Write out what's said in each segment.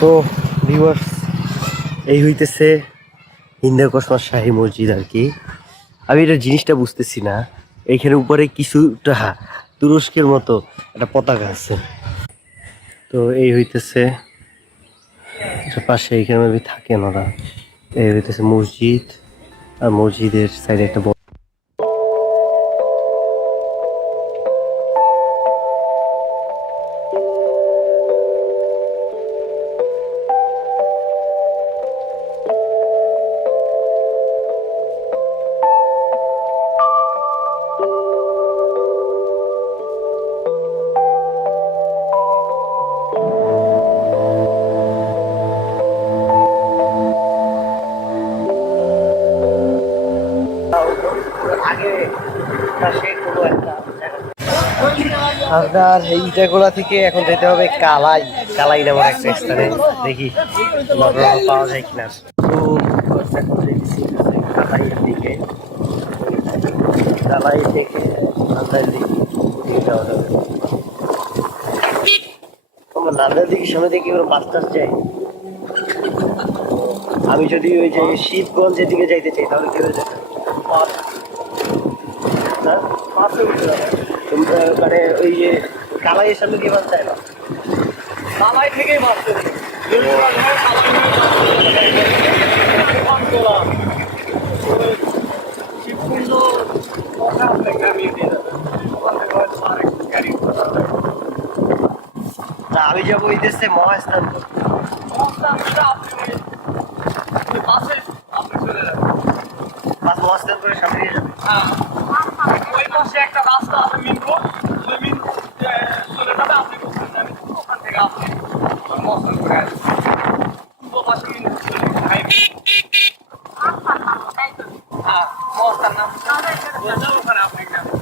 তো ভিউয়ার্স এই হইতেছে হিন্দা কসমা শাহী মসজিদ আর কি। আমি এটা জিনিসটা বুঝতেছি না। এইখানে উপরে কিছুটা তুরস্কের মতো একটা পতাকা আছে। তো এই হইতেছে পাশে এইখানে থাকেন ওরা। এই হইতেছে মসজিদ, আর মসজিদের সাইডে একটা আপনার এই থেকে এখন যেতে হবে কালাই কালাই নামক একটা স্থানে। দেখি পাওয়া যায় কিনা। কালাইয়ের দিকে। কালাই থেকে দিকে দেখি আমি যদি ওই যে শীতগঞ্জের দিকে যাইতে চাই, তাহলে কি হয়ে যাবে? মানে ওই যে কালাইয়ের সামনে দিয়ে বাস যায় না কালাই থেকেই থেকে আমি যাব ওই দেশে মহাস্থান বাসে আপনি চলে যাবেন বাস মহাস্থান করে সামনে হ্যাঁ ওই পাশে একটা রাস্তা আছে মিন রোড ওই মিন চলে যাবে আপনি যাবেন ওখান থেকে আপনি মস্তান করে আসবেন পূর্ব পাশে মিন রোড চলে যাবে হাইওয়ে। হ্যাঁ মশার নাম ওখানে আপনি যাবেন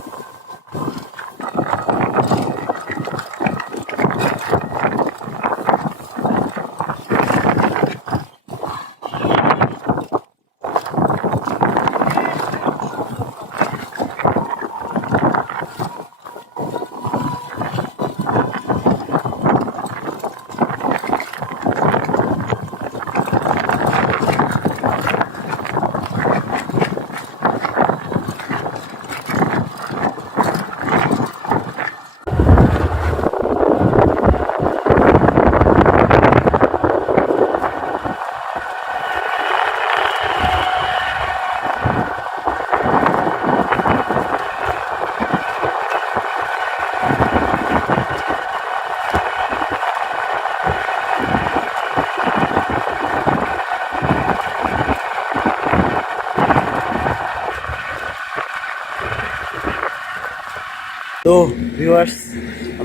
তো ভিউয়ার্স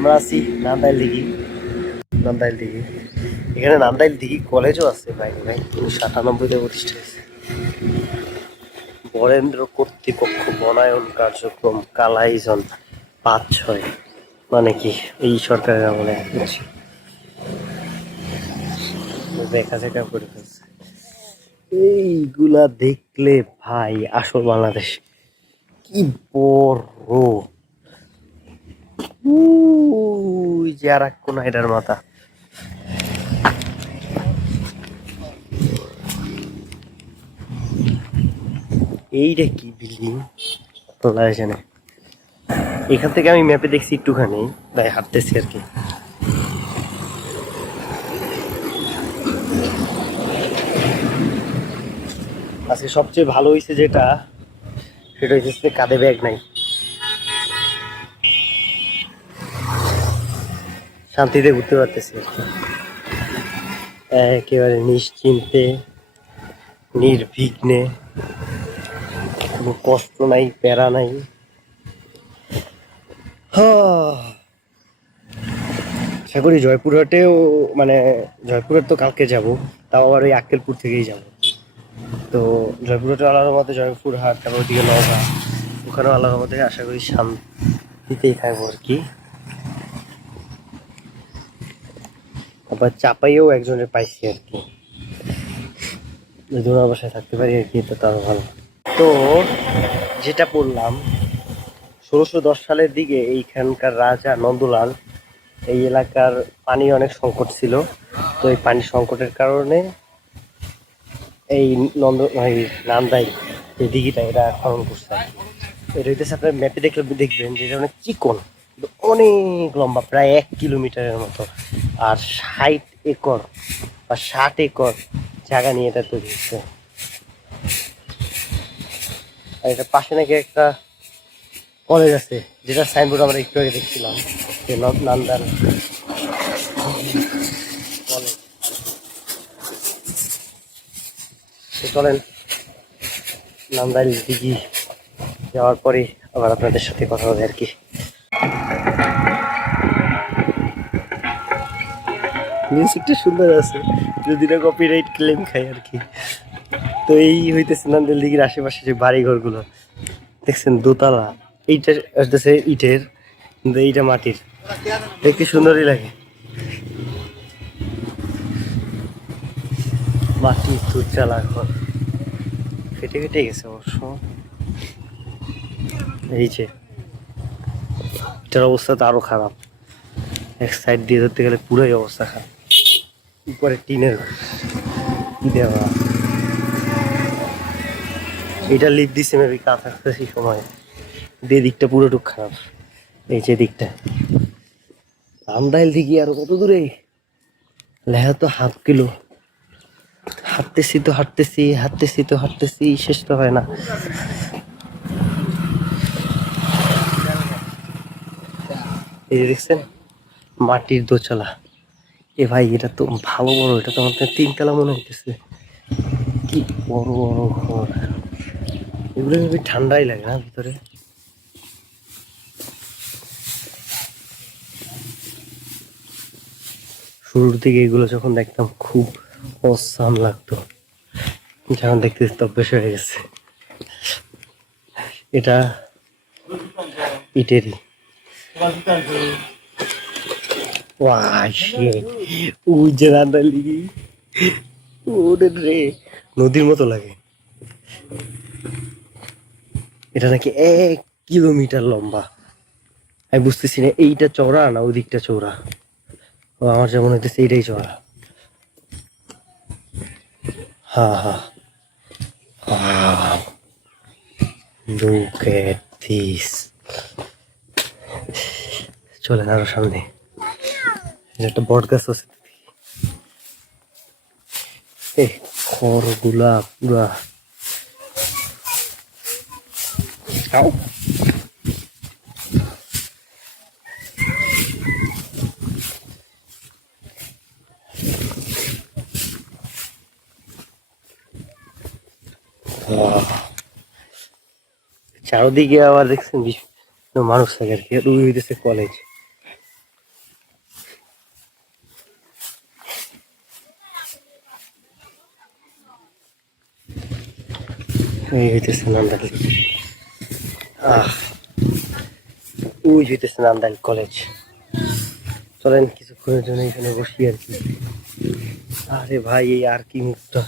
আমরা আছি নান্দাইল দিঘি নান্দাইল দিঘি এখানে নান্দাইল দিঘি কলেজও আছে ভাই ভাই উনিশশো আটানব্বইতে প্রতিষ্ঠা হয়েছে। বরেন্দ্র কর্তৃপক্ষ বনায়ন কার্যক্রম কালাইজন পাঁচ ছয় মানে কি এই সরকারের আমলে দেখা দেখা করে ফেলছে এইগুলা দেখলে ভাই আসল বাংলাদেশ কি বড়। যে এটার মাথা। এইটা কি বিল্ডিং জানে। এখান থেকে আমি ম্যাপে দেখছি একটুখানি। তাই হাঁটতেছি আর কি। আজকে সবচেয়ে ভালো হয়েছে যেটা, সেটা হচ্ছে কাঁধে ব্যাগ নাই। শান্তিতে ঘুরতে পারতেছি। একেবারে নিশ্চিন্তে, নির্বিঘ্নে, কোনো কষ্ট নাই, প্যারা নাই। হাহ। আশা করি জয়পুরহাটেও মানে জয়পুরহাট তো কালকে যাব, তাও আবার ওই আক্কেলপুর থেকেই যাব। তো জয়পুরহাটে আলাদা মতে জয়পুরহাট, তারপর ওদিকে নওগাঁ, ওখানেও আলাদা মতে আশা করি শান্তিতেই থাকব আর কি। আবার চাপাইয়েও একজনের পাইছি আর কি। যদি থাকতে পারি আর কি তো তারও ভালো। তো যেটা বললাম, ষোলোশো দশ সালের দিকে এইখানকার রাজা নন্দলাল, এই এলাকার পানি অনেক সংকট ছিল। তো এই পানির সংকটের কারণে এই নন্দ, এই নান্দাই, এই দিঘিটা এটা খনন করছে এটা হইতেছে আপনার ম্যাপে দেখলে দেখবেন যে এটা অনেক চিকন। অনেক লম্বা, প্রায় এক কিলোমিটারের মতো। আর ষাট একর বা ষাট একর জায়গা নিয়ে এটা তৈরি হচ্ছে। আর এটা পাশে নাকি একটা কলেজ আছে যেটা সাইনবোর্ড আমরা একটু আগে দেখছিলাম, যে নান্দার চলেন নান্দাইল দিঘি যাওয়ার পরে আবার আপনাদের সাথে কথা হবে আর কি। মিউজিকটা সুন্দর আছে। যদি না কপিরাইট ক্লেম খাই আর কি। তো এই হইতেছে নান্দাইল দিঘির আশেপাশে যে বাড়ি ঘরগুলো দেখছেন দোতলা, এইটা আসতেছে ইটের, কিন্তু এইটা মাটির। দেখতে সুন্দরই লাগে। মাটি দুচালা ঘর। ফেটে ফেটে গেছে অবশ্য। এই যে। এটার অবস্থা তো আরও খারাপ। এক সাইড দিয়ে ধরতে গেলে পুরোই অবস্থা খারাপ। উপরে টিনের দেওয়া? এটা লিপ দিছে মেবি কাজ আসতেছি সময়। দিয়ে দিকটা পুরোটুক খারাপ। এই যে দিকটা। আমদাইল দিকে আরও কত দূরে। লেহা তো হাফ কিলো। হাঁটতেছি তো হাঁটতেছি হাঁটতেছি তো হাঁটতেছি, শেষ তো হয় না। এই যে দেখছেন, মাটির দোচলা এ ভাই, এটা তো ভালো বড়, এটা তো আমার তিনতলা মনে হইতেছে। কি বড় বড় ঘর। এগুলো খুবই ঠান্ডাই লাগে না ভিতরে? শুরুর দিকে এগুলো যখন দেখতাম খুব অসাম লাগতো। যখন দেখতে দেখতে অভ্যেস হয়ে গেছে। এটা ইটেরই. ওই যে রান্না লিগি রে। নদীর মতো লাগে। এটা নাকি এক কিলোমিটার লম্বা। আমি বুঝতেছি না, এইটা চওড়া না ওই দিকটা চওড়া? ও, আমার যেমন হইতেছে এইটাই চওড়া। হ্যাঁ Wow. Look at. চলেন আরও সামনে। একটা বট গাছ আছে। এই পুরা। চারদিকে আবার দেখছেন মানুষ থাকে আর কি। আর হইতেছে কলেজ এই হইতেছে নান্দাইল ওই হইতেছে নান্দাইল কলেজ চলেন কিছুক্ষণের জন্য এখানে বসি আর কি। আরে ভাই, এই আর কি মুখটা।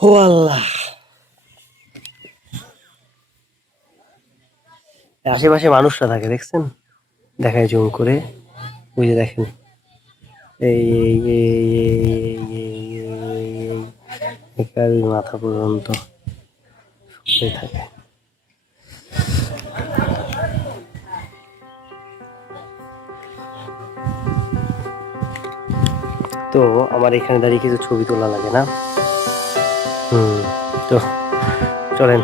ও আল্লাহ। আশেপাশে মানুষরা থাকে, দেখছেন? দেখায় জুম করে। যে দেখেন। এই মাথা পর্যন্ত থাকে তো আমার এখানে দাঁড়িয়ে কিছু ছবি তোলা লাগে না হুম তো চলেন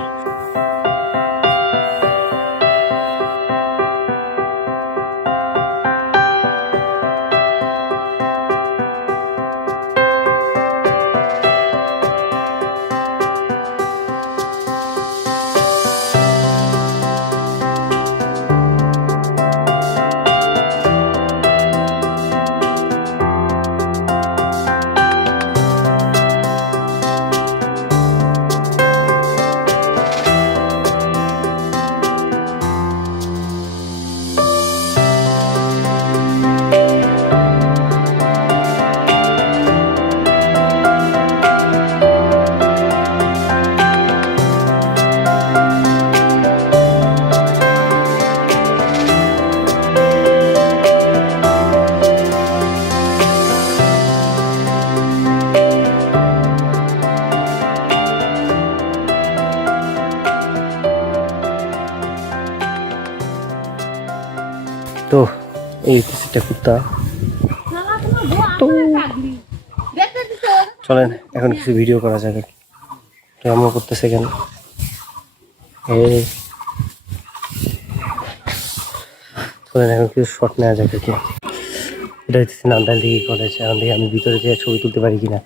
চলেন, এখন কিছু ভিডিও করা যাবে কেমন করতেছে কেন? চলেন, এখন কিছু শট নেওয়া যাবে কি। এটা হচ্ছে নান্দাল দিকে কলেজ এখন থেকে আমি ভিতরে যেয়ে ছবি তুলতে পারি কিনা।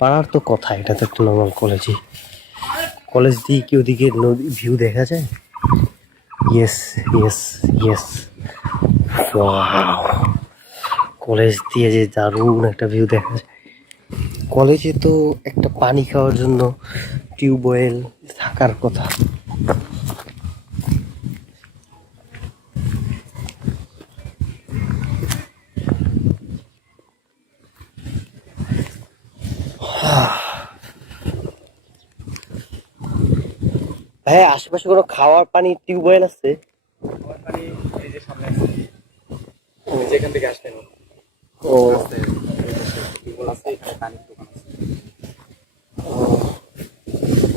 পাড়ার তো কথা, এটা তো একটা নর্মাল কলেজই কলেজ দিয়ে কি ওদিকে নদী ভিউ দেখা যায়? ইয়েস ইয়েস ইয়েস কলেজ দিয়ে যে দারুণ একটা ভিউ দেখা যায়। কলেজে তো একটা পানি খাওয়ার জন্য টিউবওয়েল থাকার কথা। হ্যাঁ আশেপাশে কোনো খাওয়ার পানি টিউবওয়েল আছে? আমার পানি এই যে সামনে আছে। যেখান থেকে ও। আছে টিউবওয়েল আছে এখানে পানির দোকান আছে।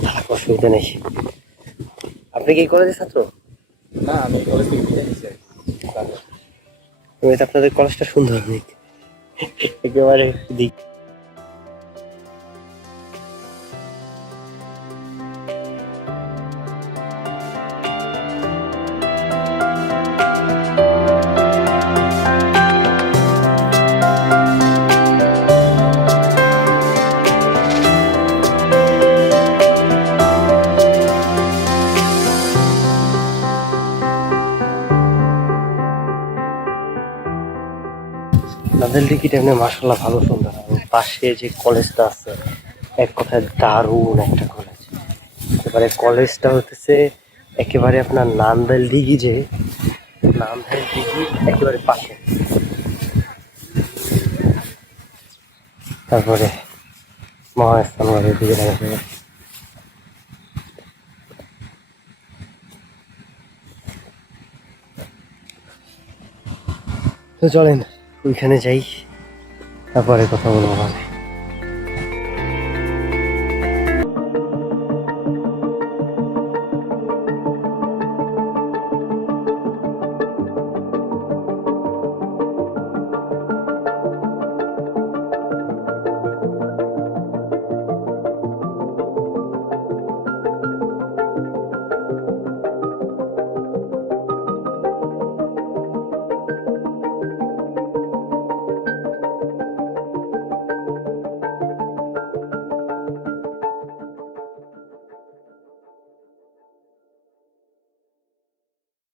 থাক অসুবিধা নেই। আপনি কি কলেজের ছাত্র? না আমি কলেজ থেকে বিদায় নিচ্ছি আপনাদের কলেজটা সুন্দর দিক একেবারে দিক। নাদের দিকে এমনি মাসাল্লাহ ভালো সুন্দর। পাশে যে কলেজটা আছে, এক কথায় দারুণ একটা কলেজ। এবারে কলেজটা হতেছে একেবারে আপনার নান্দাইল দিঘি যে, নান্দাইল দিঘি একেবারে পাশে। তারপরে মহাস্থান বাড়ির দিকে দেখা তো চলেন ওইখানে যাই তারপরে কথা বলব মানে